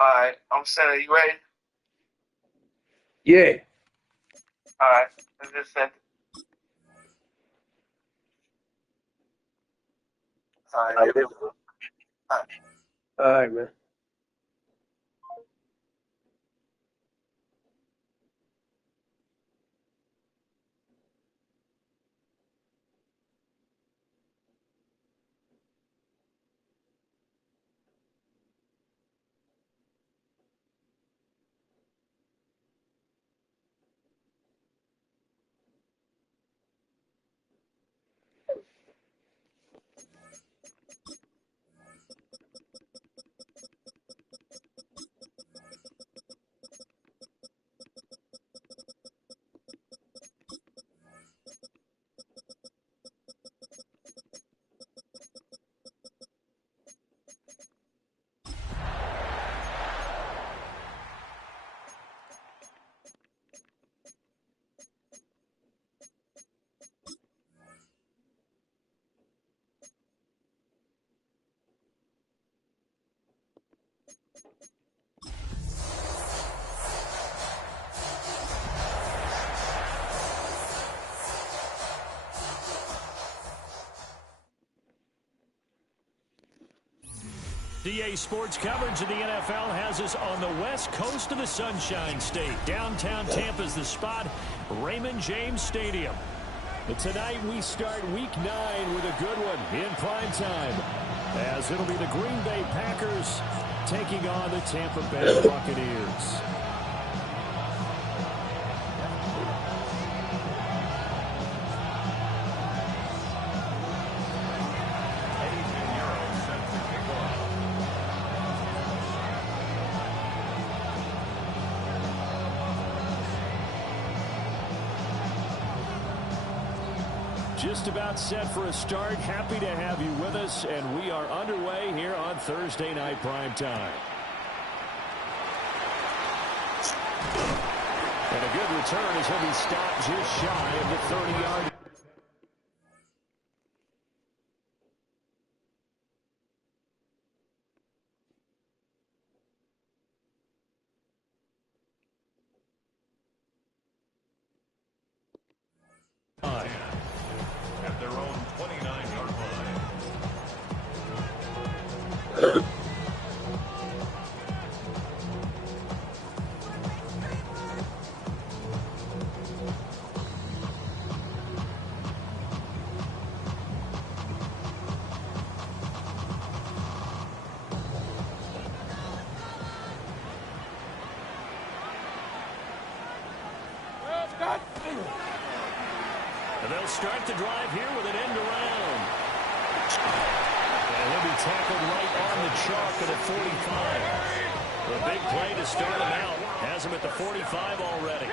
Alright, I'm set. You ready? Yeah. Alright, I just sent it. Alright, All here we go. Alright. right, man. DA Sports coverage of the NFL has us on the west coast of the Sunshine State. Downtown Tampa's the spot, Raymond James Stadium. But tonight we start week 9 with a good one in prime time, as it'll be the Green Bay Packers taking on the Tampa Bay Buccaneers. Just about set for a start. Happy to have you with us, and we are underway here on Thursday Night Prime Time. And a good return as he'll be stopped just shy of the 30-yard. At their own 29-yard line. And they'll start the drive here with an end around. And he'll be tackled right on the chalk at the 45. The big play to start him out. Has him at the 45 already.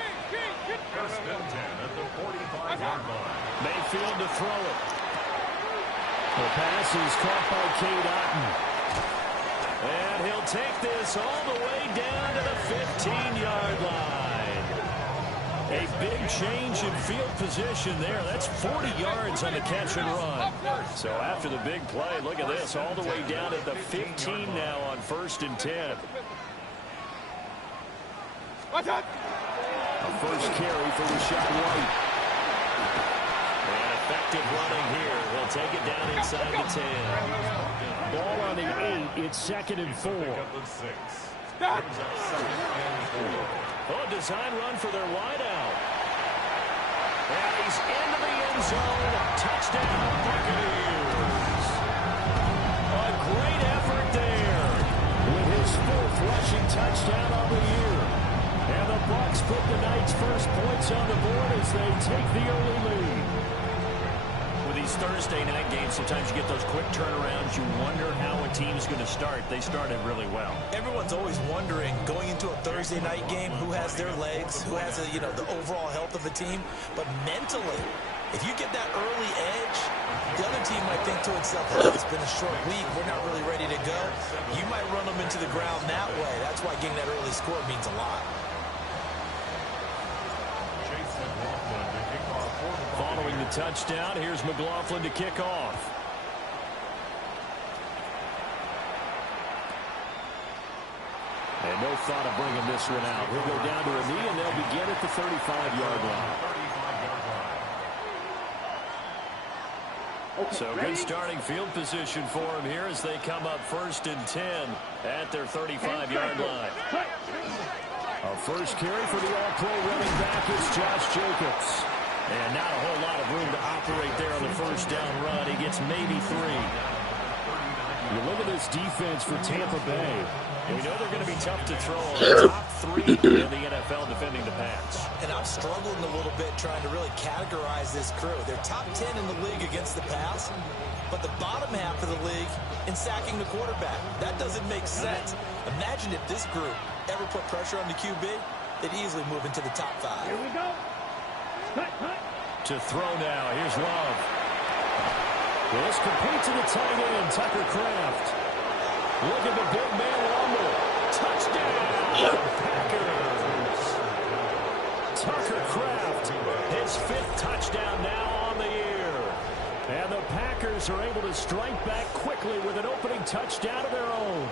First and 10 at the 45-yard line. Mayfield to throw it. The pass is caught by Cade Otton. And he'll take this all the way down to the 15-yard line. A big change in field position there. That's 40 yards on the catch and run. So after the big play, look at this, all the way down at the 15 now on 1st and 10. A first carry for Rachaad White. And effective running here. He'll take it down inside the 10. Ball on the 8. It's 2nd and 4. Pick up the 6. Brings up 2nd and 4. Oh, design run for their wideout. And he's into the end zone. Touchdown, Buccaneers. A great effort there with his 4th rushing touchdown of the year. And the Bucs put the night's first points on the board as they take the early lead. With these Thursday night games, sometimes you get those quick turnarounds. You wonder how a team's going to start. They started really well. Everyone's always wondering, going into a Thursday night game, who has their legs, who has the overall health of the team. But mentally, if you get that early edge, the other team might think to itself, hey, it's been a short week, we're not really ready to go. You might run them into the ground that way. That's why getting that early score means a lot. Following the touchdown, here's McLaughlin to kick off. no thought of bringing this one out. He'll go down to a knee, and they'll begin at the 35-yard line. So good starting field position for him here as they come up 1st and 10 at their 35-yard line. Our first carry for the all-pro running back is Josh Jacobs. And not a whole lot of room to operate there on the first down run. He gets maybe 3. You look at this defense for Tampa Bay. We know they're going to be tough to throw on the top 3 in the NFL defending the pass. And I'm struggling a little bit trying to really categorize this crew. They're top 10 in the league against the pass, but the bottom half of the league in sacking the quarterback. That doesn't make sense. Imagine if this group ever put pressure on the QB, they'd easily move into the top 5. Here we go. To throw now. Here's Love. This complete to the tight end, Tucker Kraft. Look at the big man rumble. Touchdown, Packers. Tucker Kraft, his 5th touchdown now on the year. And the Packers are able to strike back quickly with an opening touchdown of their own.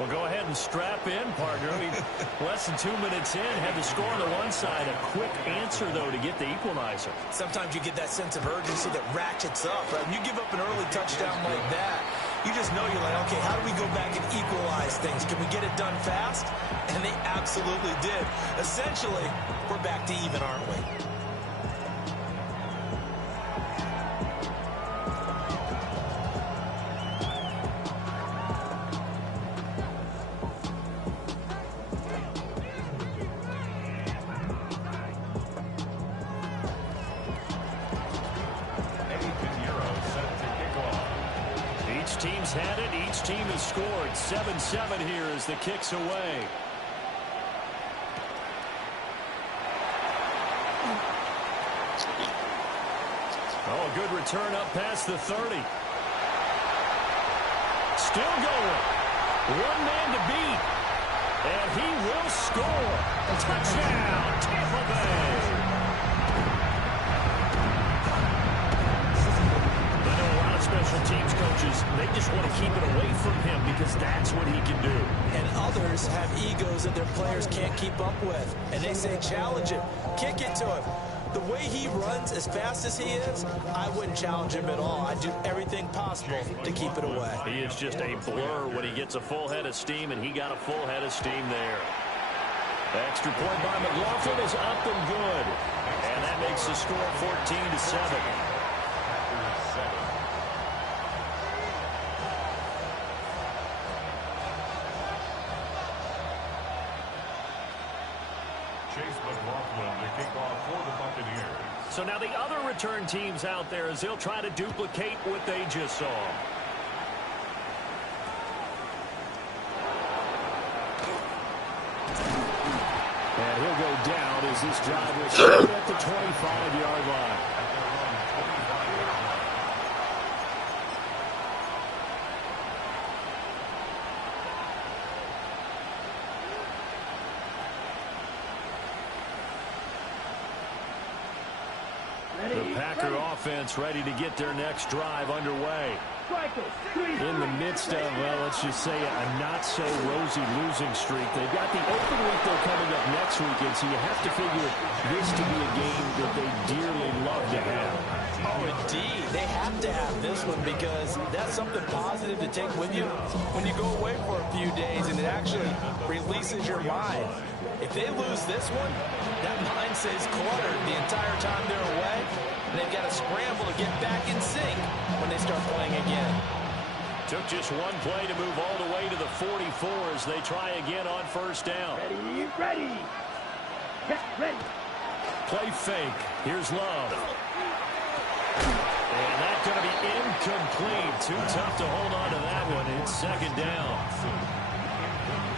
Well, go ahead and strap in, partner. Less than 2 minutes in, had the score on the one side. A quick answer, though, to get the equalizer. Sometimes you get that sense of urgency that ratchets up, right? When you give up an early touchdown like that, you just know you're like, okay, how do we go back and equalize things? Can we get it done fast? And they absolutely did. Essentially, we're back to even, aren't we? Team's had it. Each team has scored. 7-7 here as the kick's away. Oh, a good return up past the 30. Still going. One man to beat. And he will score. Touchdown, Tampa Bay. Special teams coaches, they just want to keep it away from him because that's what he can do. And others have egos that their players can't keep up with. And they say, challenge him, kick it to him. The way he runs as fast as he is, I wouldn't challenge him at all. I'd do everything possible to keep it away. He is just a blur when he gets a full head of steam, and he got a full head of steam there. Extra point by McLaughlin is up and good. And that makes the score 14-7. So now the other return teams out there as they'll try to duplicate what they just saw. And he'll go down as this drive will start at the 25-yard line. The Packer offense ready to get their next drive underway. In the midst of, well, let's just say a not-so-rosy losing streak. They've got the open week, though, coming up next weekend, so you have to figure this to be a game that they dearly love to have. Oh, indeed. They have to have this one because that's something positive to take with you when you go away for a few days, and it actually releases your mind. If they lose this one, that mind stays cluttered the entire time they're away, and they've got to scramble to get back in sync when they start playing again. Took just one play to move all the way to the 44 as they try again on first down. Ready. Get ready. Play fake. Here's Love. And that's going to be incomplete. Too tough to hold on to that one. It's second down.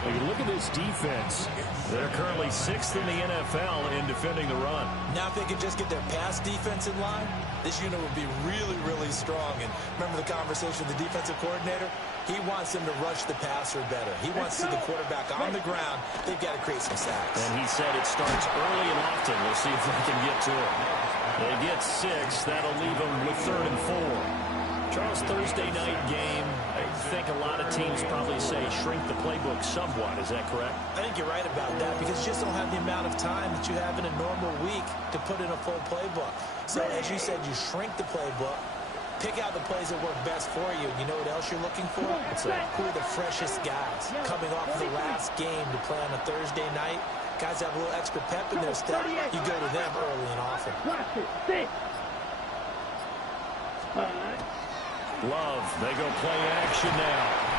Well, you look at this defense. They're currently 6th in the NFL in defending the run. Now if they could just get their pass defense in line, this unit would be really, really strong. And remember the conversation with the defensive coordinator? He wants them to rush the passer better. He wants to see the quarterback on the ground. They've got to create some sacks. And he said it starts early and often. We'll see if they can get to it. They get 6. That'll leave them with 3rd and 4. Charles, Thursday night game. I think a lot of teams probably say shrink the playbook somewhat. Is that correct? I think you're right about that because you just don't have the amount of time that you have in a normal week to put in a full playbook. So as you said, you shrink the playbook, pick out the plays that work best for you. You know what else you're looking for? Who are the freshest guys coming off the last game to play on a Thursday night? Guys have a little extra pep in their step. You go to them early and often. Love, they go play action now.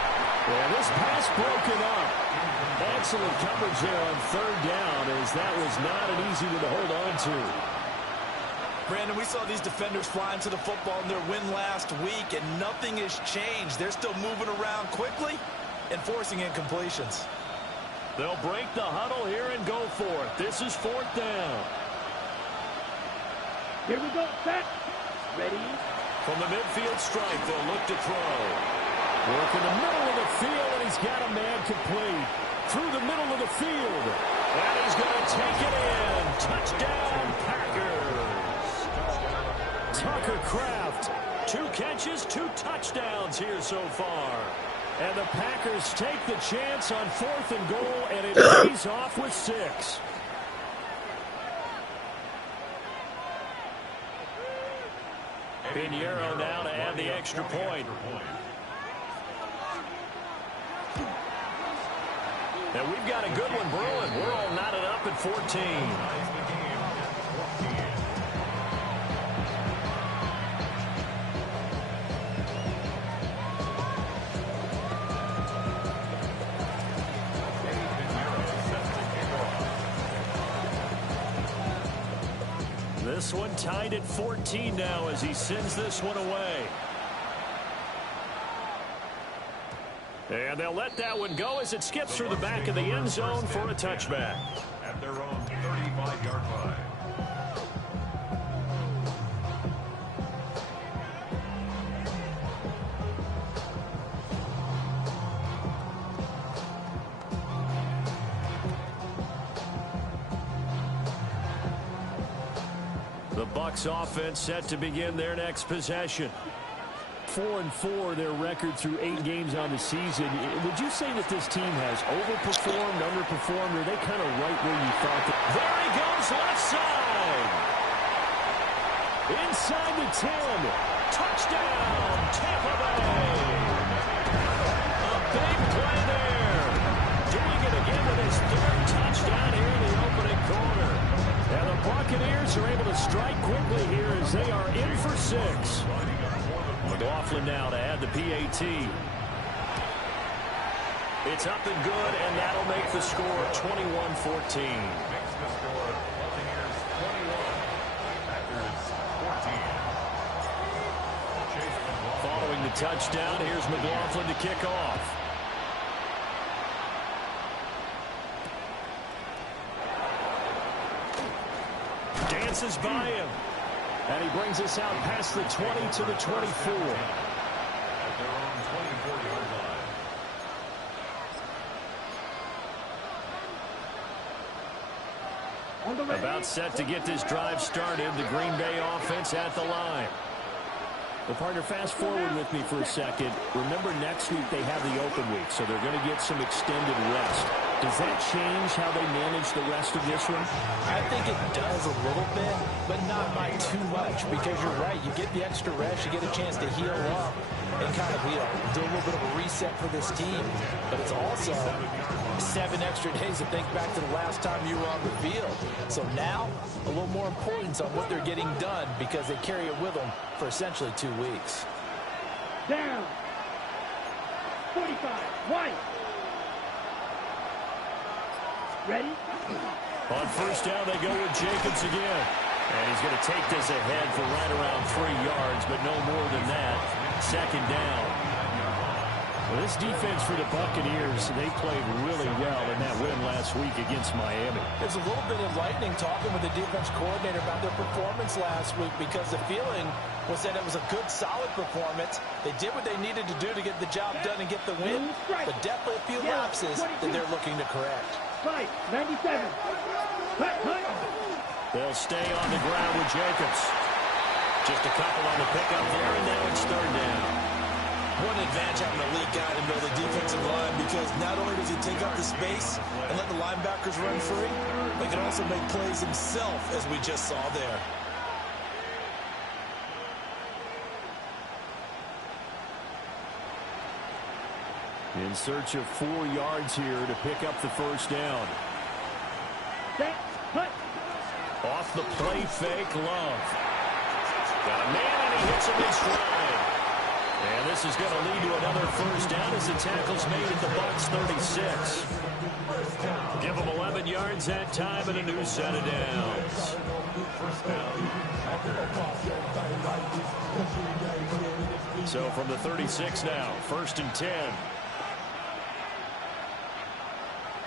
Yeah, this pass broken up. Excellent coverage there on third down, as that was not an easy one to hold on to. Brandon, we saw these defenders fly into the football in their win last week, and nothing has changed. They're still moving around quickly and forcing incompletions. They'll break the huddle here and go for it. This is fourth down. Here we go, set. Ready. From the midfield stripe, they'll look to throw. Work in the middle of the field, and he's got a man complete. Through the middle of the field. And he's going to take it in. Touchdown, Packers. Tucker Kraft, 2 catches, 2 touchdowns here so far. And the Packers take the chance on 4th and goal, and it pays off with 6. Pinheiro now to add the extra point. And we've got a good one brewing. We're all knotted up at 14. This one tied at 14 now as he sends this one away. And they'll let that one go as it skips through the back of the end zone for a touchback. At their own 35-yard line. The Bucs offense set to begin their next possession. 4-4 their record through 8 games on the season. Would you say that this team has overperformed, underperformed, or are they kind of right where you thought? There he goes, left side. Inside the 10. Touchdown, Tampa Bay. A big play there. Doing it again with his 3rd touchdown here in the opening quarter. And the Buccaneers are able to strike quickly here as they are in for 6. McLaughlin now to add the PAT. It's up and good, and that'll make the score 21-14. Makes the score Buccaneers 21, Packers 14. Chase McLaughlin. Following the touchdown, here's McLaughlin to kick off. Dances by him. And he brings us out past the 20 to the 24. At their own 24-yard line. About set to get this drive started. The Green Bay offense at the line. Well, partner, fast forward with me for a second. Remember, next week they have the open week, so they're going to get some extended rest. Does that change how they manage the rest of this one? I think it does a little bit, but not by too much, because you're right. You get the extra rest, you get a chance to heal up and kind of, do a little bit of a reset for this team. But it's also 7 extra days to think back to the last time you were on the field. So now, a little more importance on what they're getting done because they carry it with them for essentially 2 weeks. Down. 45. White. Ready? On first down, they go with Jacobs again. And he's going to take this ahead for right around 3 yards, but no more than that. Second down. Well, this defense for the Buccaneers, they played really well in that win last week against Miami. There's a little bit enlightening talking with the defense coordinator about their performance last week because the feeling was that it was a good, solid performance. They did what they needed to do to get the job done and get the win, but definitely a few lapses that they're looking to correct. 97. Cut. They'll stay on the ground with Jacobs. Just a couple on the pickup there, and now it's third down. What an advantage having an elite guy in the middle of the defensive line, because not only does he take up the space and let the linebackers run free, but he can also make plays himself, as we just saw there. In search of 4 yards here to pick up the first down. Set. Cut. Off the play fake, Love. Got a man, and he hits him in stride. And this is going to lead to another first down as the tackle's made at the Bucs 36. Give them 11 yards that time and a new set of downs. So from the 36 now, 1st and 10.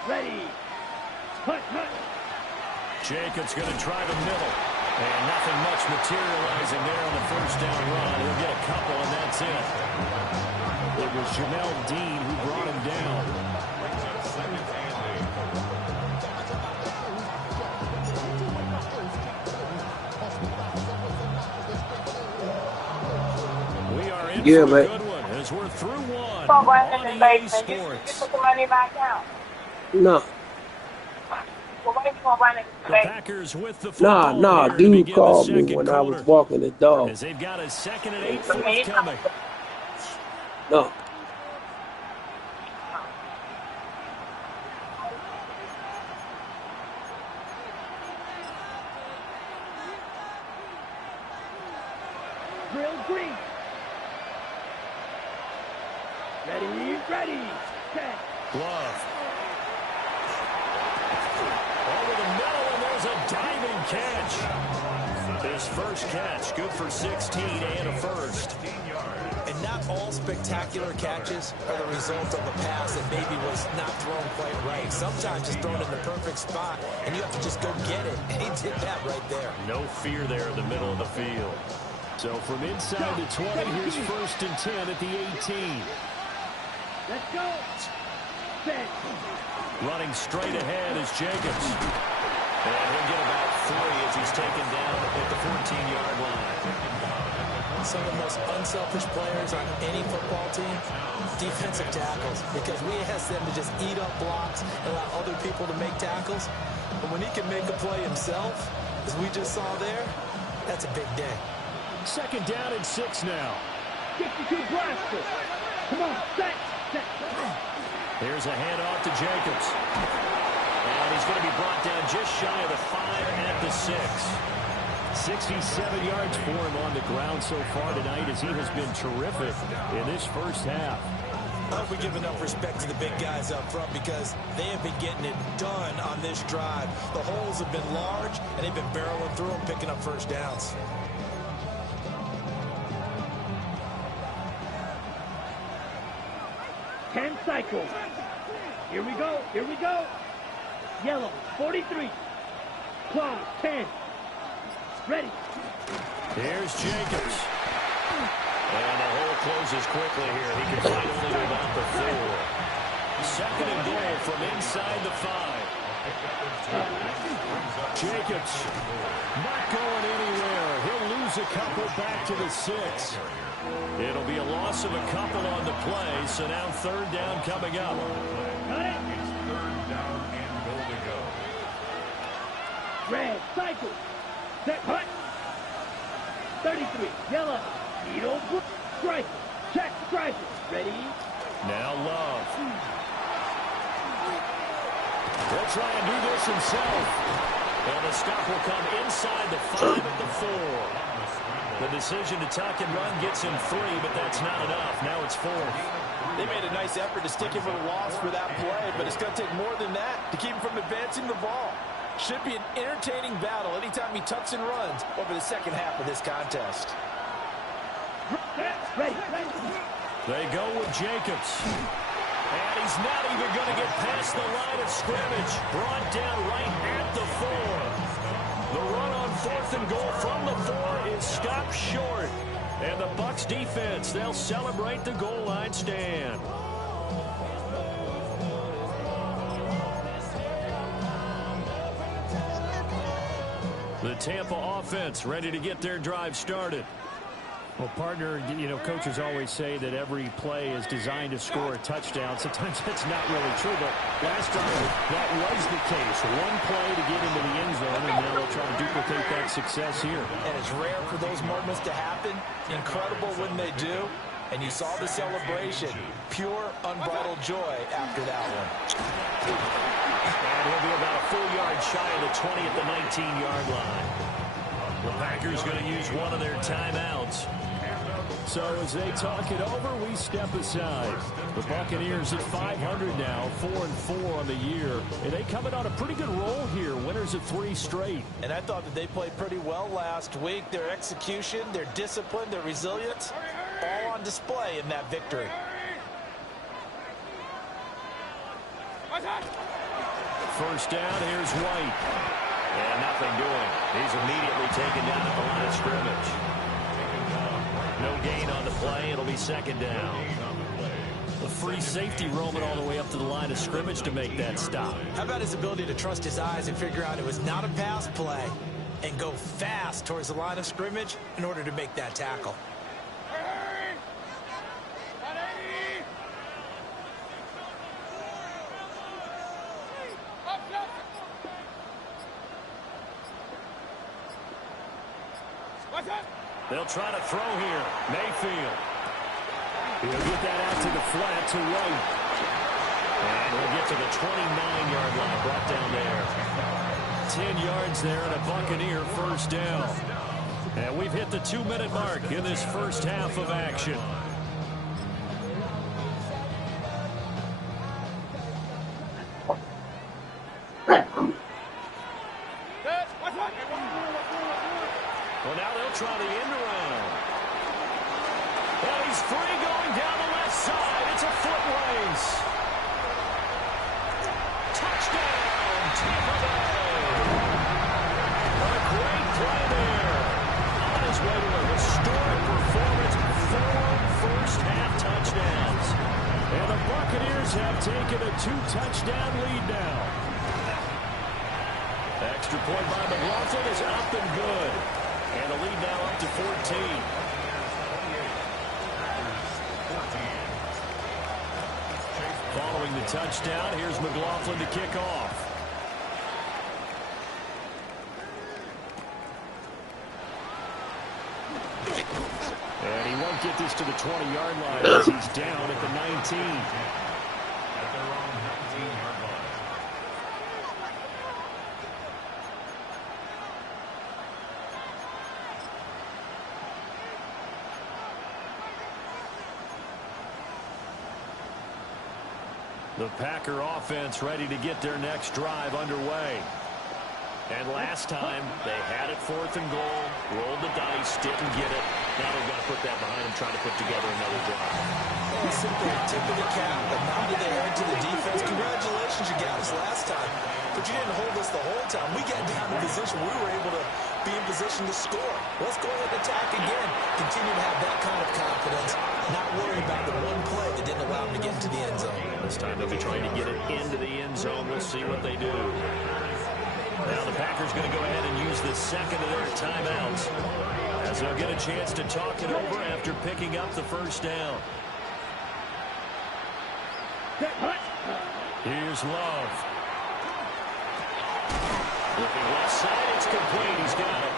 Ready. Cut. Jacobs going to try the middle. And nothing much materializing there on the first down run. He'll get a couple, and that's it. It was Jamel Dean who brought him down. We are in for a good one as we're through one on EA Sports. Put the money back out. No. The Packers with the football Nah, here to dude begin called the me second when I was quarter, walking the dog. as they've got a 2nd and 8 forthcoming. No. Drill green. Ready. Set. Love. Over the middle, and there's a diving catch. His first catch, good for 16 and a first. And not all spectacular catches are the result of a pass that maybe was not thrown quite right. Sometimes it's thrown in the perfect spot, and you have to just go get it. And he did that right there. No fear there in the middle of the field. So from inside the 20, here's 1st and 10 at the 18. Let's go. Set. Running straight ahead is Jacobs. And he'll get about 3 as he's taken down at the 14-yard line. Some of the most unselfish players on any football team, defensive tackles, because we ask them to just eat up blocks and allow other people to make tackles. But when he can make a play himself, as we just saw there, that's a big day. 2nd down and 6 now. 52 blaster. Come on, set. Here's a handoff to Jacobs. And he's going to be brought down just shy of the 5 at the 6. 67 yards for him on the ground so far tonight, as he has been terrific in this first half. I hope we give enough respect to the big guys up front, because they have been getting it done on this drive. The holes have been large, and they've been barreling through them, picking up first downs. Ten cycles. Here we go. Yellow, 43. Claw, 10. Ready. Here's Jacobs. And the hole closes quickly here. He can find only to about the 4. 2nd and goal from inside the 5. Jacobs not going anywhere. He'll lose a couple back to the 6. It'll be a loss of a couple on the play, so now 3rd down coming up. Got it. It's 3rd down and goal to go. Red, cycle. Set, hut. 33, yellow. Needle, stripe. Check, stripe. Ready. Now Love. He'll try and do this himself. And the stop will come inside the 5 at the 4. The decision to tuck and run gets him 3, but that's not enough. Now it's 4th. They made a nice effort to stick him with a loss for that play, but it's going to take more than that to keep him from advancing the ball. Should be an entertaining battle anytime he tucks and runs over the second half of this contest. Ready. They go with Jacobs. And he's not even going to get past the line of scrimmage. Brought down right at the 4. The run on 4th and goal from the 4 is stopped short. And the Bucs defense, they'll celebrate the goal line stand. The Tampa offense ready to get their drive started. Well, partner, you know, coaches always say that every play is designed to score a touchdown. Sometimes that's not really true, but last time that was the case. One play to get into the end zone, and now they'll try to duplicate that success here. And it's rare for those moments to happen. Incredible when they do. And you saw the celebration. Pure, unbridled joy after that one. And he'll be about a full yard shy of the 20 at the 19-yard line. The Packers going to use one of their timeouts. So as they talk it over, we step aside. The Buccaneers at 500 now, 4-4 on the year. And they coming on a pretty good roll here, winners of 3 straight. And I thought that they played pretty well last week. Their execution, their discipline, their resilience, all on display in that victory. First down, here's White. And nothing doing. He's immediately taken down at the line of scrimmage. No gain on the play. It'll be second down. A free safety roaming all the way up to the line of scrimmage to make that stop. How about his ability to trust his eyes and figure out it was not a pass play and go fast towards the line of scrimmage in order to make that tackle? They'll try to throw here. Mayfield. He'll get that out to the flat to White. And he'll get to the 29-yard line, brought down there. 10 yards there and a Buccaneer first down. And we've hit the 2-minute mark in this first half of action. Well, now they'll try the end around. And he's free going down the left side. It's a foot race. Touchdown, Tampa Bay. A great play there. On his way to a historic performance, 4 first-half touchdowns. And the Buccaneers have taken a 2-touchdown lead now. Extra point by McLaughlin is up and good. And the lead now up to 14. Following the touchdown, here's McLaughlin to kick off. And he won't get this to the 20-yard line as he's down at the 19. At their own 19-yard line. The Packer offense ready to get their next drive underway. And last time, they had it 4th and goal, rolled the dice, didn't get it. Now they've got to put that behind them, trying to put together another drive. And simply a tip of the cap, a nod of the head to the defense. Congratulations, you got us last time. But you didn't hold us the whole time. We got down to position. We were able to be in position to score. Let's go ahead and attack again. Continue to have that kind of confidence. Not worry about the one play that didn't allow them to get into the end zone. This time they'll be trying to get it into the end zone. We'll see what they do. Now the Packers going to go ahead and use the second of their timeouts as they'll get a chance to talk it over after picking up the first down. Here's Love. Looking left side, it's complete. He's got it.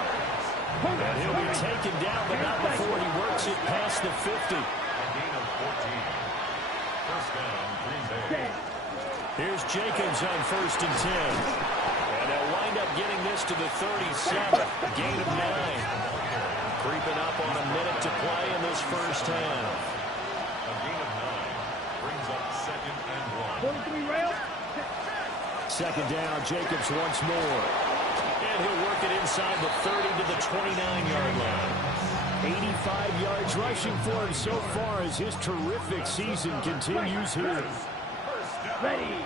And he'll be taken down, but not before he works it past the 50. A gain of 14. First down, Green Bay. Here's Jacobs on 1st and 10. And they'll wind up getting this to the 37. Gain of 9. Creeping up on a minute to play in this first half. A gain of 9 brings up 2nd and 1. 43 rail. Second down, Jacobs once more. And he'll work it inside the 30 to the 29-yard line. 85 yards rushing for him so far as his terrific season continues here. Ready.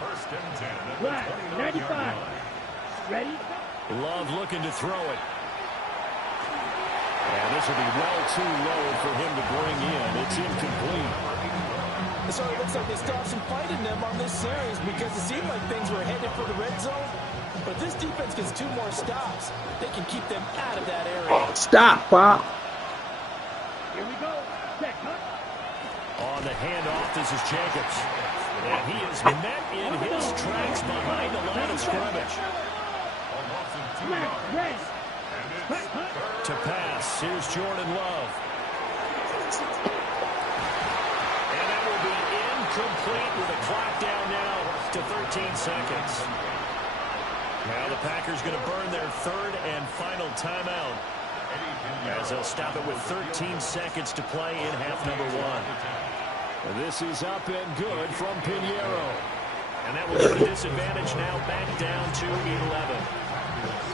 First and 10 at the Right. 29-yard 95. line. Ready. Love looking to throw it. And this will be well too low for him to bring in. It's incomplete. So it looks like they stopped some fight in them on this series because it seemed like things were headed for the red zone. But this defense gets 2 more stops. They can keep them out of that area. Stop, Pop. Here we go. Set, cut. On the handoff, this is Jacobs. And he is met in his tracks behind the line of scrimmage. Red. Cut, cut. To pass, here's Jordan Love. And that will be incomplete with a clock down now to 13 seconds. Now the Packers going to burn their third and final timeout, as they'll stop it with 13 seconds to play in half number one. This is up and good from Pinheiro. And that will give a disadvantage now back down to 11.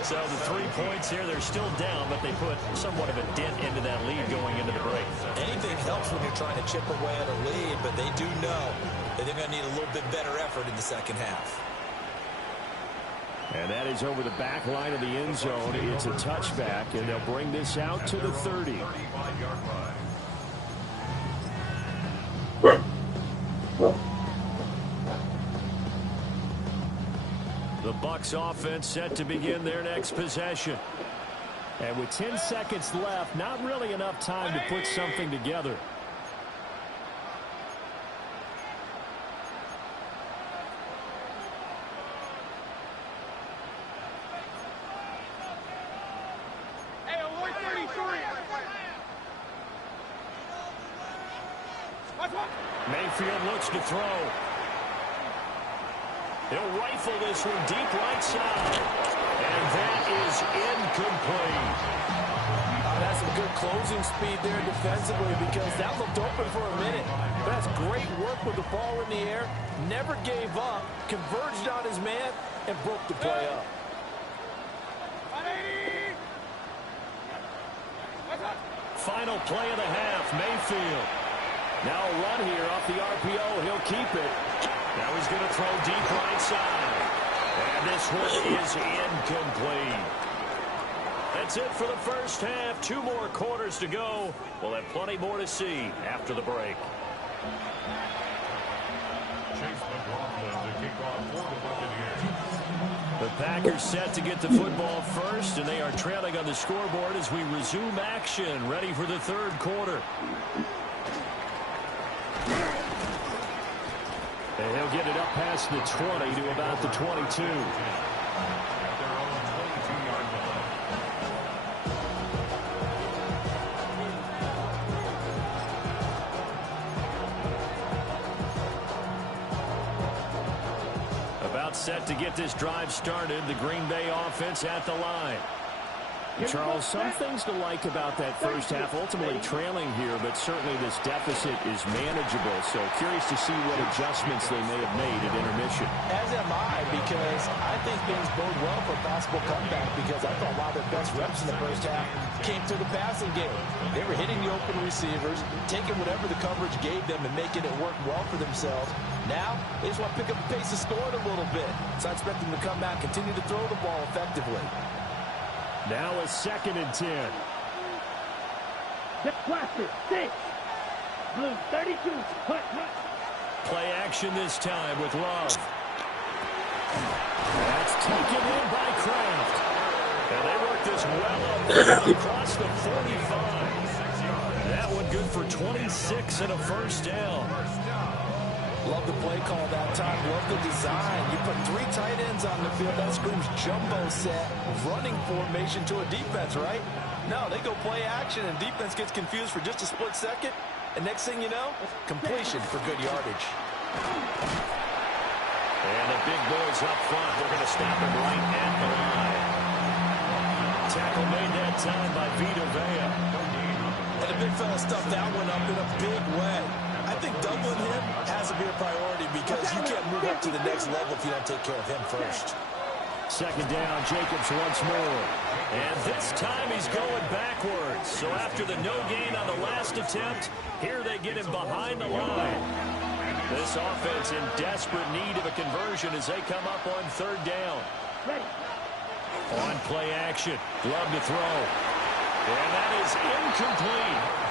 So the 3 points here, they're still down, but they put somewhat of a dent into that lead going into the break. Anything helps when you're trying to chip away at a lead, but they do know that they're going to need a little bit better effort in the second half. And that is over the back line of the end zone. It's a touchback, and they'll bring this out to the 30. The Bucs offense set to begin their next possession. And with 10 seconds left, not really enough time to put something together. Mayfield looks to throw. He'll rifle this one deep right side. And that is incomplete. That's some good closing speed there defensively, because that looked open for a minute. But that's great work with the ball in the air. Never gave up. Converged on his man and broke the play up. Final play of the half, Mayfield. Now a run here off the RPO. He'll keep it. Now he's going to throw deep right side. And this one is incomplete. That's it for the first half. 2 more quarters to go. We'll have plenty more to see after the break. The Packers set to get the football first, and they are trailing on the scoreboard as we resume action, ready for the third quarter. And he'll get it up past the 20 to about the 22. About set to get this drive started. The Green Bay offense at the line. Charles, some things to like about that first half. Ultimately trailing here, but certainly this deficit is manageable. So curious to see what adjustments they may have made at intermission. As am I, because I think things bode well for a possible comeback, because I thought a lot of their best reps in the first half came through the passing game. They were hitting the open receivers, taking whatever the coverage gave them and making it work well for themselves. Now, they just want to pick up the pace of scoring a little bit. So I expect them to come back, continue to throw the ball effectively. Now a 2nd and 10. Blaster, 6. Blue, 32. Hut. Play action this time with Love. That's taken in by Kraft. And they work this well up across the 45. That one good for 26 and a first down. Love the play call that time. Love the design. You put 3 tight ends on the field. That screams jumbo set, running formation to a defense, right? No, they go play action, and defense gets confused for just a split second. And next thing you know, completion for good yardage. And the big boys up front. They're going to stop him right at the line. Tackle made that time by Vita Vea. And the big fella stuffed that one up in a big way. I think doubling him has to be a priority, because you can't move up to the next level if you don't take care of him first. 2nd down, Jacobs once more. And this time he's going backwards. So after the no gain on the last attempt, here they get him behind the line. This offense in desperate need of a conversion as they come up on 3rd down. On play action, Love to throw. And that is incomplete.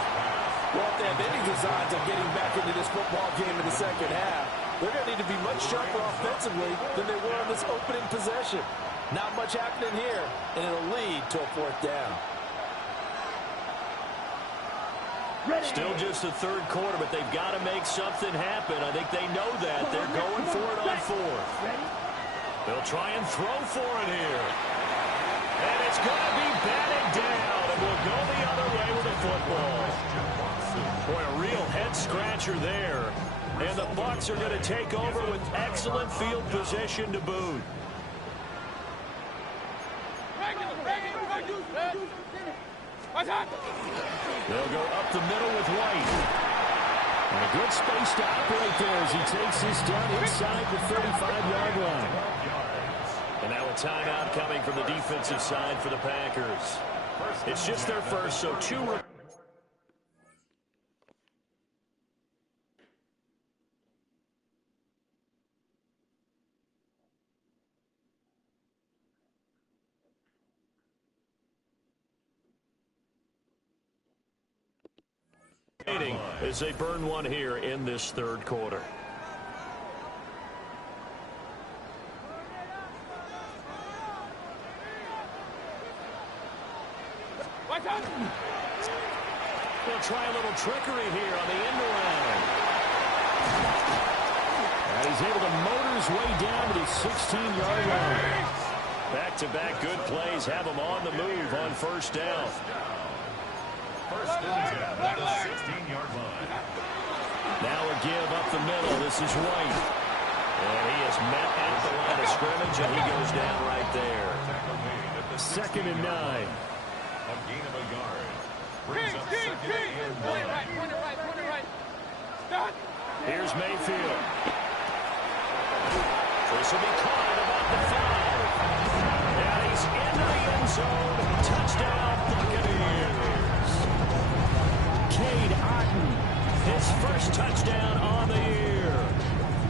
Well, if they have any designs of getting back into this football game in the second half, they're going to need to be much sharper offensively than they were on this opening possession. Not much happening here, and it'll lead to a 4th down. Still just the third quarter, but they've got to make something happen. I think they know that. They're going for it on fourth. They'll try and throw for it here. And it's going to be batted down, and we'll go the other way with the football. Boy, a real head-scratcher there. And the Bucs are going to take over with excellent field position to boot. They'll go up the middle with White. And a good space to operate there as he takes this down inside the 35-yard line. And now a timeout coming from the defensive side for the Packers. It's just their first, so two. As they burn one here in this third quarter. They'll try a little trickery here on the end around. And he's able to motor his way down to the 16-yard line. Back-to-back good plays have him on the move on first down. First and 10 at the 16-yard line. Now a give up the middle. This is White. And he is met at the line of scrimmage, and he goes down right there. Second and 9. A gain of a yard. Brings up second and 1. Here's Mayfield. This will be caught at about the 5. And he's into the end zone. Touchdown, Buccaneers. Cade Otton, his first touchdown on the year.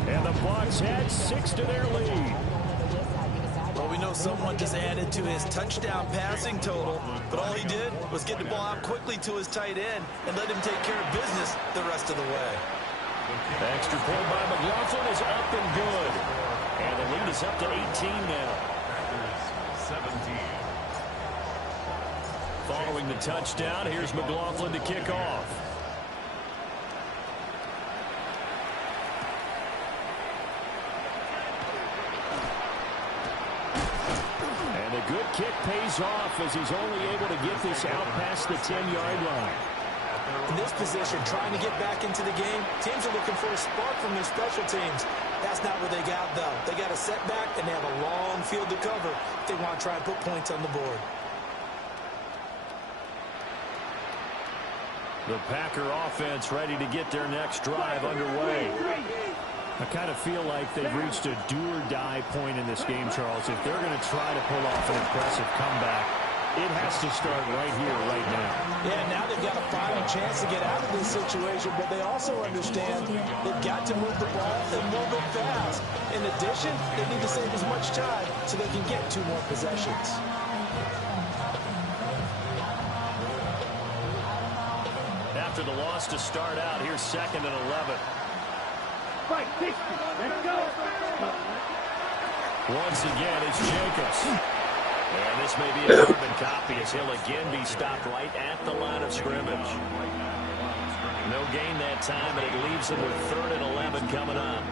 And the Bucs had 6 to their lead. Well, we know someone just added to his touchdown passing total, but all he did was get the ball out quickly to his tight end and let him take care of business the rest of the way. The extra point by McLaughlin is up and good. And the lead is up to 18 now. 17. Following the touchdown, here's McLaughlin to kick off. And the good kick pays off as he's only able to get this out past the 10-yard line. In this position, trying to get back into the game, teams are looking for a spark from their special teams. That's not what they got, though. They got a setback, and they have a long field to cover if they want to try and put points on the board. The Packer offense ready to get their next drive underway. I kind of feel like they've reached a do-or-die point in this game, Charles. If they're going to try to pull off an impressive comeback, it has to start right here, right now. Yeah, now they've got a fighting chance to get out of this situation, but they also understand they've got to move the ball and move it fast. In addition, they need to save as much time so they can get 2 more possessions. After the loss to start out, here's 2nd and 11. Fight, 60. Let's go. Once again, it's Jacobs. And this may be a carbon copy as he'll again be stopped right at the line of scrimmage. No gain that time, and it leaves him with 3rd and 11 coming up.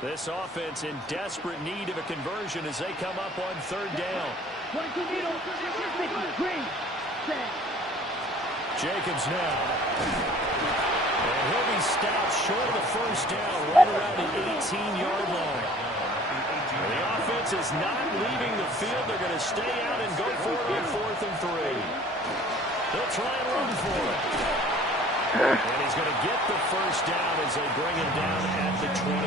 This offense in desperate need of a conversion as they come up on 3rd down. Jacobs now. And he'll be stopped short of the first down right around the 18-yard line. And the offense is not leaving the field. They're going to stay out and go for it on 4th and 3. They'll try and run for it. And he's going to get the first down as they bring him down at the 23.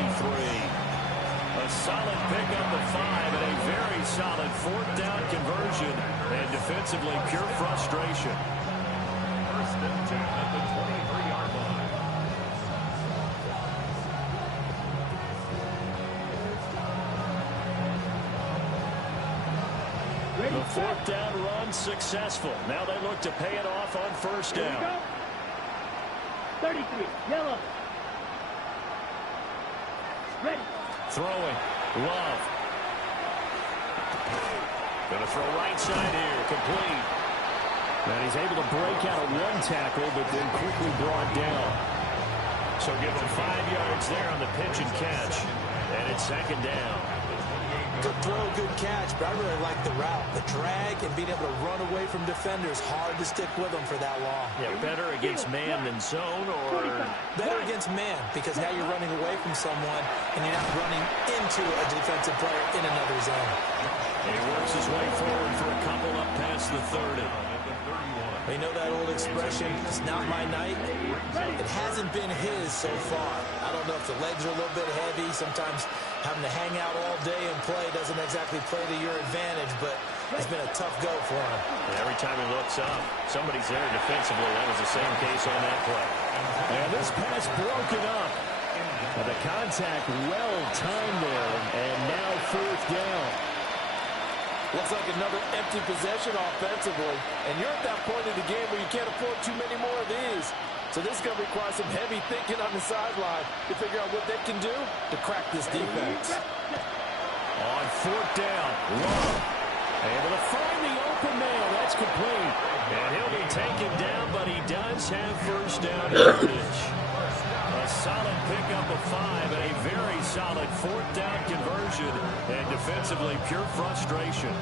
A solid pickup of 5 and a very solid 4th down conversion. And defensively, pure frustration. First and 10 at the 23-yard line. The 4th down run successful. Now they look to pay it off on 1st down. 33, yellow. Ready. Throwing. Love. Going to throw right side here, complete. And he's able to break out of one tackle, but then quickly brought down. So give him 5 yards there on the pitch and catch. And it's second down. Good throw, good catch, but I really like the route. The drag and being able to run away from defenders, hard to stick with them for that long. Yeah, better against man than zone, or better against man, because now you're running away from someone and you're not running into a defensive player in another zone. And he works his way forward for a couple up past the 30. You know that old expression, it's not my night? It hasn't been his so far. I don't know if the legs are a little bit heavy. Sometimes having to hang out all day and play doesn't exactly play to your advantage, but it's been a tough go for him. And every time he looks up, somebody's there defensively. That was the same case on that play. And this pass broken up. And the contact well timed there, and now fourth down. Looks like another empty possession offensively. And you're at that point in the game where you can't afford too many more of these. So this is going to require some heavy thinking on the sideline to figure out what they can do to crack this defense. On fourth down, Love able to find the open man. That's complete. And he'll be taken down, but he does have first down yardage. A solid pickup of 5 and a very solid fourth down conversion. And defensively, pure frustration.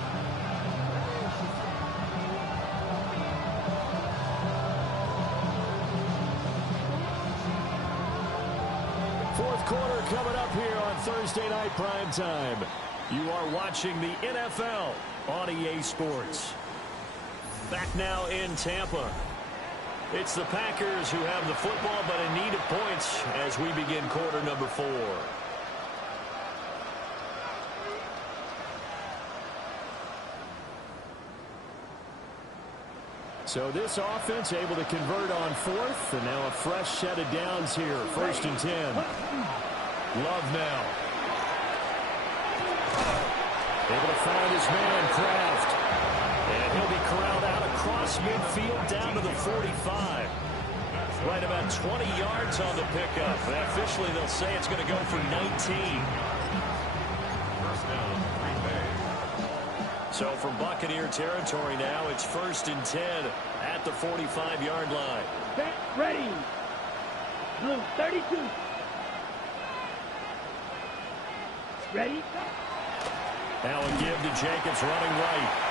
Fourth quarter coming up here on Thursday Night Primetime. You are watching the NFL on EA Sports. Back now in Tampa. It's the Packers who have the football, but in need of points as we begin quarter number 4. So this offense able to convert on fourth, and now a fresh set of downs here. First and 10. Love now. Able to find his man, Kraft. And he'll be corralled out across midfield down to the 45. Right about 20 yards on the pickup. And officially they'll say it's going to go for 19. First down, Green Bay. So from Buccaneer territory now, it's first and 10 at the 45-yard line. Set, ready. Blue 32. Ready. Now a give to Jacobs running right.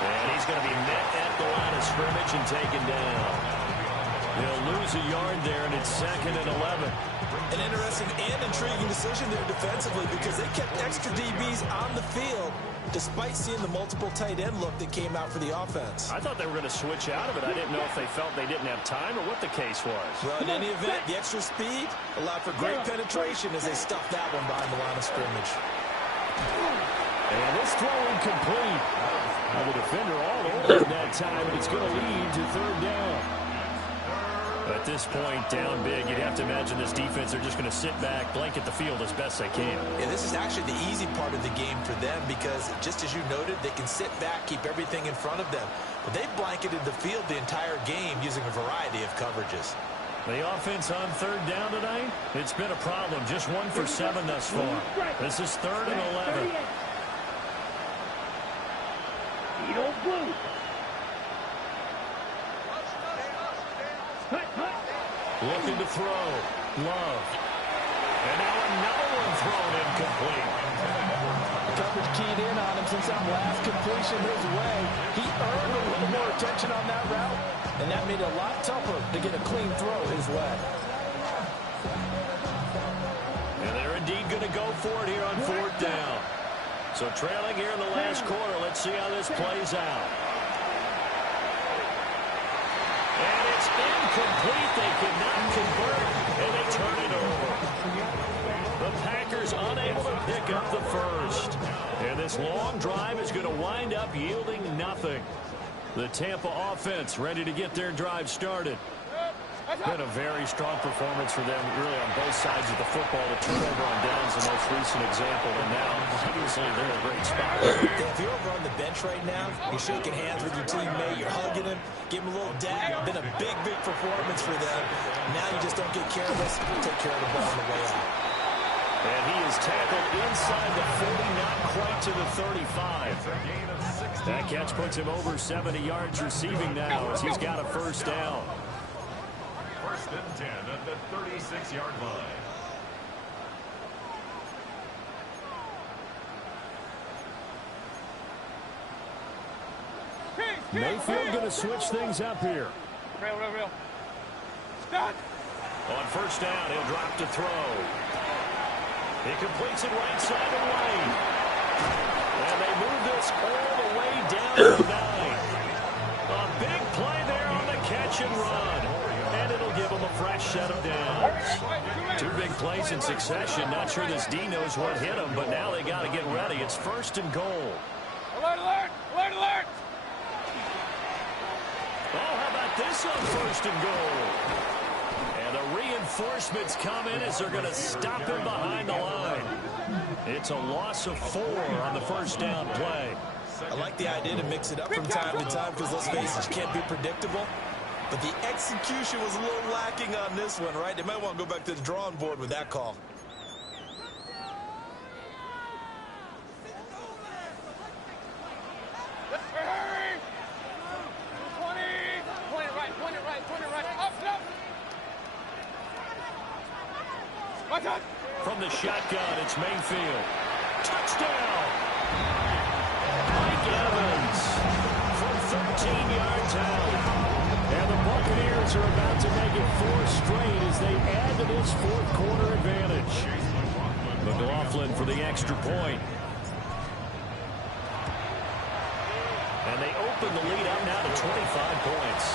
And he's going to be met at the line of scrimmage and taken down. He'll lose a yard there, and it's second and 11. An interesting and intriguing decision there defensively because they kept extra DBs on the field despite seeing the multiple tight end look that came out for the offense. I thought they were going to switch out of it. I didn't know if they felt they didn't have time or what the case was. Well, in any event, the extra speed allowed for great penetration as they stuffed that one behind the line of scrimmage. And this throw incomplete. Now the defender all over that time, and it's going to lead to third down. At this point, down big, you'd have to imagine this defense, they're just going to sit back, blanket the field as best they can. Yeah, this is actually the easy part of the game for them because, just as you noted, they can sit back, keep everything in front of them. But they've blanketed the field the entire game using a variety of coverages. The offense on third down tonight, it's been a problem. Just 1 for 7 thus far. This is third and 11. Edo Blue. Looking to throw. Love. And now another one thrown incomplete. The coverage keyed in on him since that last completion his way. He earned a little more attention on that route, and that made it a lot tougher to get a clean throw his way. And they're indeed going to go for it here on fourth down. So trailing here in the last quarter. Let's see how this plays out. And it's incomplete. They could not convert, and they turn it over. The Packers unable to pick up the first. And this long drive is going to wind up yielding nothing. The Tampa offense ready to get their drive started. It's been a very strong performance for them, really, on both sides of the football. The turnover on downs, the most recent example, and now, obviously, they're in a great spot. If you're over on the bench right now, you're shaking hands with your teammate, you're hugging him, give him a little dap. Been a big, big performance for them. Now you just don't get careless, you take care of the ball on the way out. And he is tackled inside the 40, not quite to the 35. That catch puts him over 70 yards receiving now as he's got a first down. First and 10 at the 36-yard line. Mayfield going to switch things up here. Real. Stop. On first down, he'll drop to throw. He completes it right side of the lane. And they move this all the way down to 9. A big play there on the catch and run. And it'll give them a fresh set of downs. 2 big plays in succession. Not sure this D knows what hit him, but now they got to get ready. It's first and goal. Alert! Oh, how about this on first and goal? And the reinforcements come in as they're going to stop him behind the line. It's a loss of 4 on the first down play. I like the idea to mix it up from time to time because, let's face it, you can't be predictable. But the execution was a little lacking on this one, right? They might want to go back to the drawing board with that call. From the shotgun, it's Mayfield. Touchdown! Mike Evans from 13 yards out. And the Buccaneers are about to make it 4 straight as they add to this fourth quarter advantage. McLaughlin for the extra point. And they open the lead up now to 25 points.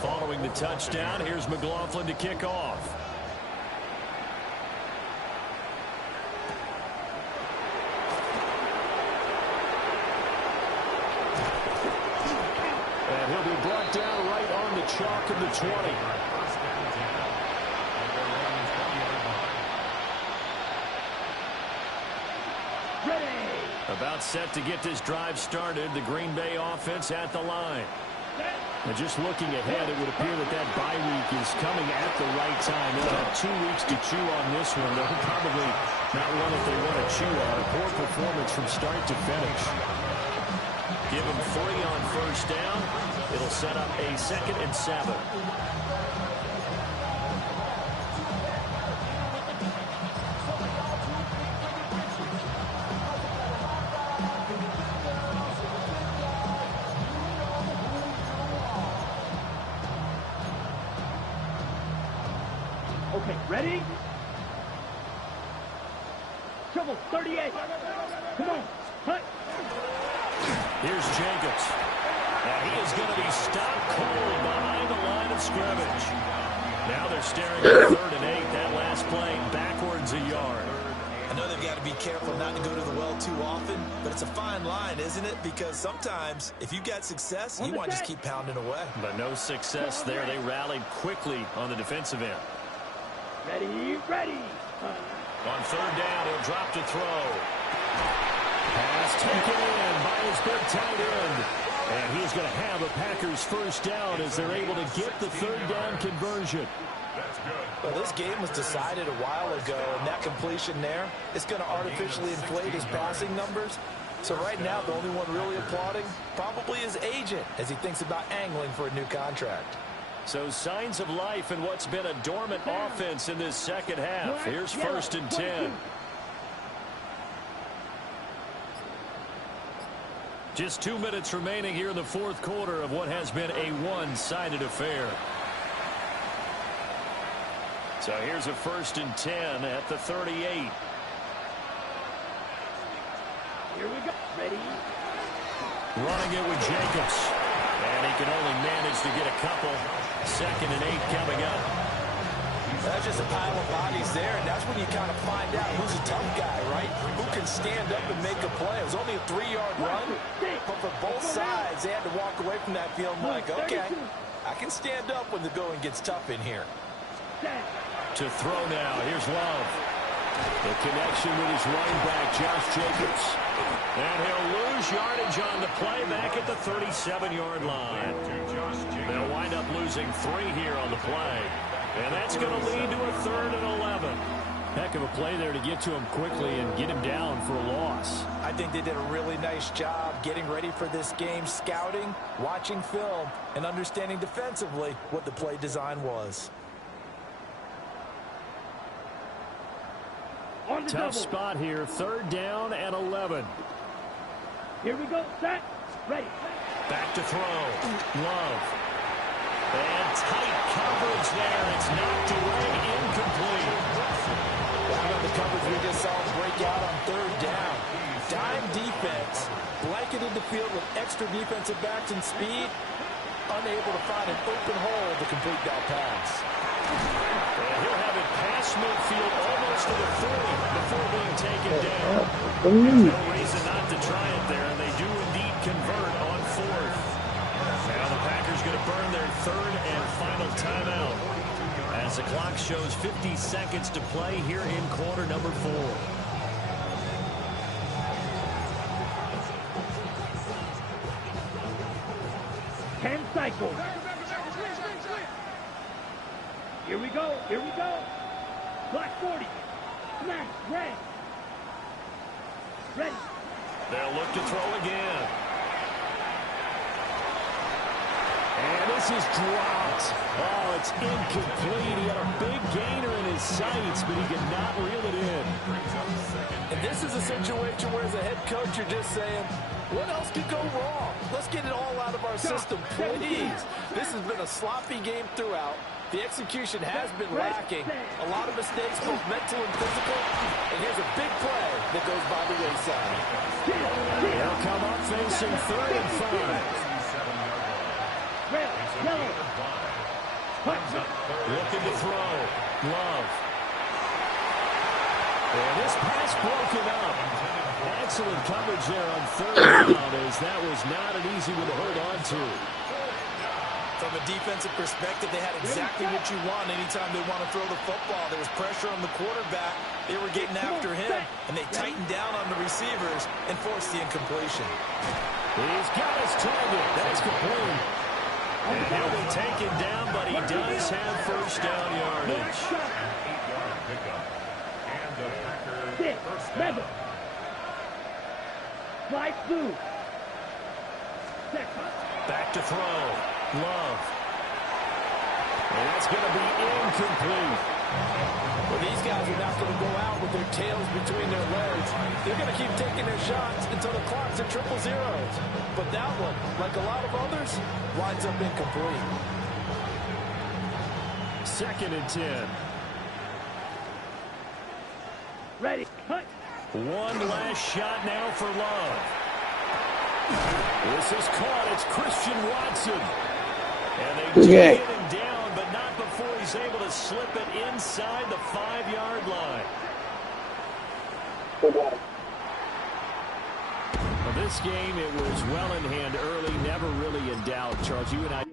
Following the touchdown, here's McLaughlin to kick off. And he'll be brought down right on the chalk of the 20. About set to get this drive started. The Green Bay offense at the line. And just looking ahead, it would appear that that bye week is coming at the right time. They'll have 2 weeks to chew on this one. They'll probably not one that they want to chew on. A poor performance from start to finish. Give them 3 on first down. It'll set up a 2nd and 7. Okay, ready? Trouble 38. Come on, hut. Here's Jacobs. And he is going to be stopped cold behind the line of scrimmage. Now they're staring at 3rd and 8. That last play backwards a yard. I know they've got to be careful not to go to the well too often, but it's a fine line, isn't it? Because sometimes, if you got success, you want to just keep pounding away. But no success there. They rallied quickly on the defensive end. Ready. On 3rd down, he'll drop to throw. Pass taken in by his big tight end. And he's going to have a Packers first down as they're able to get the 3rd down conversion. Well, this game was decided a while ago, and that completion there is going to artificially inflate his passing numbers. So right now, the only one really applauding probably his agent as he thinks about angling for a new contract. So signs of life in what's been a dormant offense in this second half. Here's 1st and 10. Just 2 minutes remaining here in the fourth quarter of what has been a one-sided affair. So here's a 1st and 10 at the 38. Here we go. Ready. Running it with Jacobs. And he can only manage to get a couple. 2nd and 8 coming up. That's just a pile of bodies there, and that's when you kind of find out who's a tough guy, right? Who can stand up and make a play. It was only a 3-yard run, but for both sides, they had to walk away from that feeling like, okay, I can stand up when the going gets tough in here. To throw now. Here's Love. The connection with his running back, Josh Jacobs. And he'll lose yardage on the play back at the 37-yard line. They'll wind up losing 3 here on the play. And that's going to lead to a 3rd and 11. Heck of a play there to get to him quickly and get him down for a loss. I think they did a really nice job getting ready for this game, scouting, watching film, and understanding defensively what the play design was. On the Tough double. spot here, 3rd down and 11. Here we go. Set. Ready. Back to throw. Love. And tight coverage there. It's knocked away, incomplete. Down on the coverage, we just saw him break out on 3rd down. Dime defense, blanketed the field with extra defensive backs and speed, unable to find an open hole to complete that pass. And he'll have it past midfield almost to the 40 before being taken down. No reason not to try it there, and they do indeed convert on 4th. Now the Packers going to burn their 3rd and final timeout as the clock shows 50 seconds to play here in quarter number 4. Ten cycles. Here we go. Here we go. Black 40. Smash. Red. Ready. They'll look to throw again. And this is dropped. Oh, it's incomplete. He had a big gainer in his sights, but he could not reel it in. And this is a situation where as a head coach, you're just saying, what else could go wrong? Let's get it all out of our system, please. This has been a sloppy game throughout. The execution has been lacking. A lot of mistakes, both mental and physical. And here's a big play that goes by the wayside. They'll come up facing 3rd and 5. Red. Yellow. Looking to throw. Love. And this pass broken up. Excellent coverage there on 3rd down, as that was not an easy one to hold on to. From a defensive perspective, they had exactly what you want anytime they want to throw the football. There was pressure on the quarterback. They were getting after him, and they tightened down on the receivers and forced the incompletion. He's got his target. That's complete. And he'll be taken down, but he does have 1st down yardage. Six. Rebel. Fly blue. Second. Back to throw. Love. And that's going to be incomplete. Well, these guys are not going to go out with their tails between their legs. They're going to keep taking their shots until the clock's at 000. But that one, like a lot of others, winds up incomplete. 2nd and 10. Ready. Cut. One last shot now for Love. This is caught. It's Christian Watson. And they do get him down, but not before he's able to slip it inside the 5-yard line. Well, this game, it was well in hand early, never really in doubt. Charles, you and I...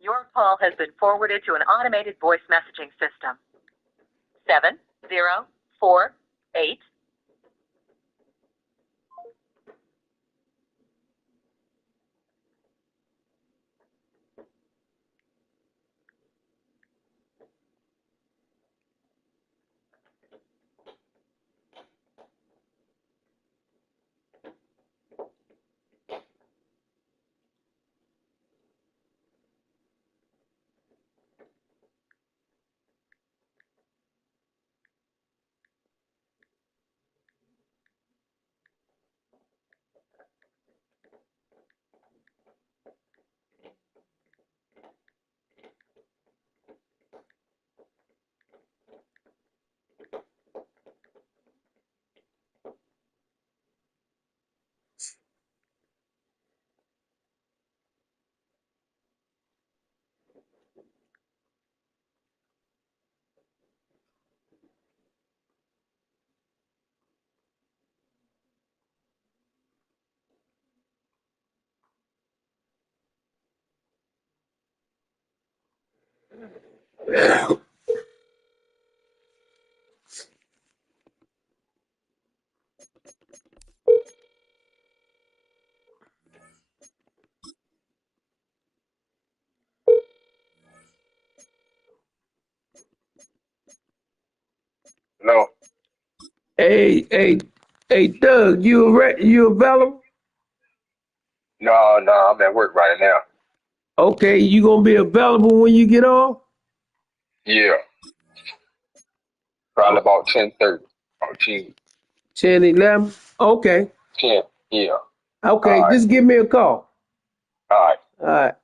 Your call has been forwarded to an automated voice messaging system. 7048. No. Hey, Doug, you available? No, I'm at work right now. Okay, you gonna be available when you get off? Yeah. Probably about 10:30 or 10. 10, 11? Okay. 10. Yeah. All Okay, right. just give me a call. All right. All right.